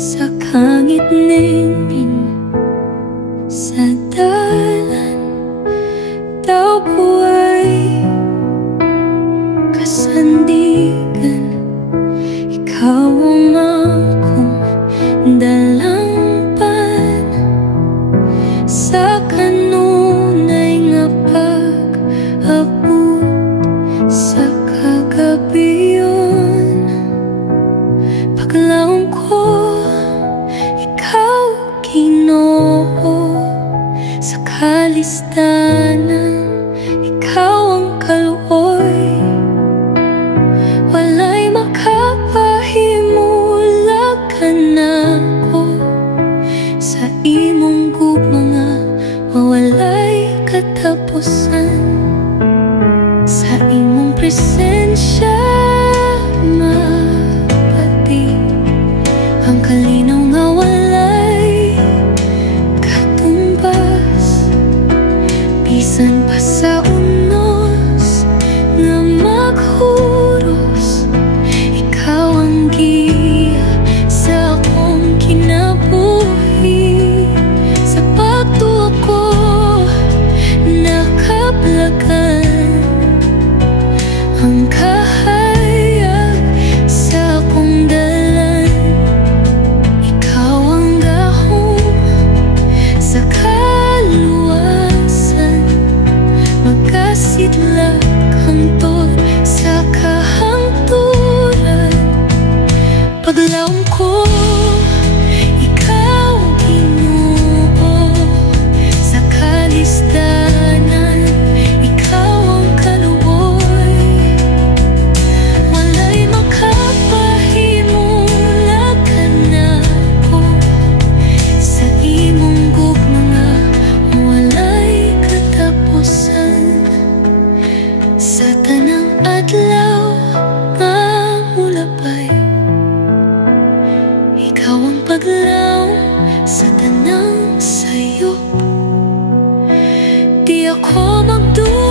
sa kangit ning sa dalan daw buhay kasandigan. Ikaw ang akong dalangpan sa kanunay nga pag-abot sa kagabiyon. Paglaom ko, ikaw Ginoo, sa kalistanan ikaw ang kaluoy. Walay makapahimulag ka nako sa imong gugma nga mawalay katapusan. Sa imong presensya mapati ang kalinaw nga walay katumbas. Bisan pa sa unos nga maghuros, ikaw ang giya sa akong kinabuhi. Sa pagtuo ko nakablagan ang kahayag sa akong dalan. Ikaw ang gahom sa kaluwasan, magkasidlak hangtod sa kahangturan. Paglaom ko, ikaw Ginoo, sa kalistanan ikaw ang kaluoy. Walay makapahimulag ka nako sa imong gugma nga walay katapusan. Sa tanang adlaw nga mulabay, ikaw ang paglaom sa tanang sayop. Di ako magduda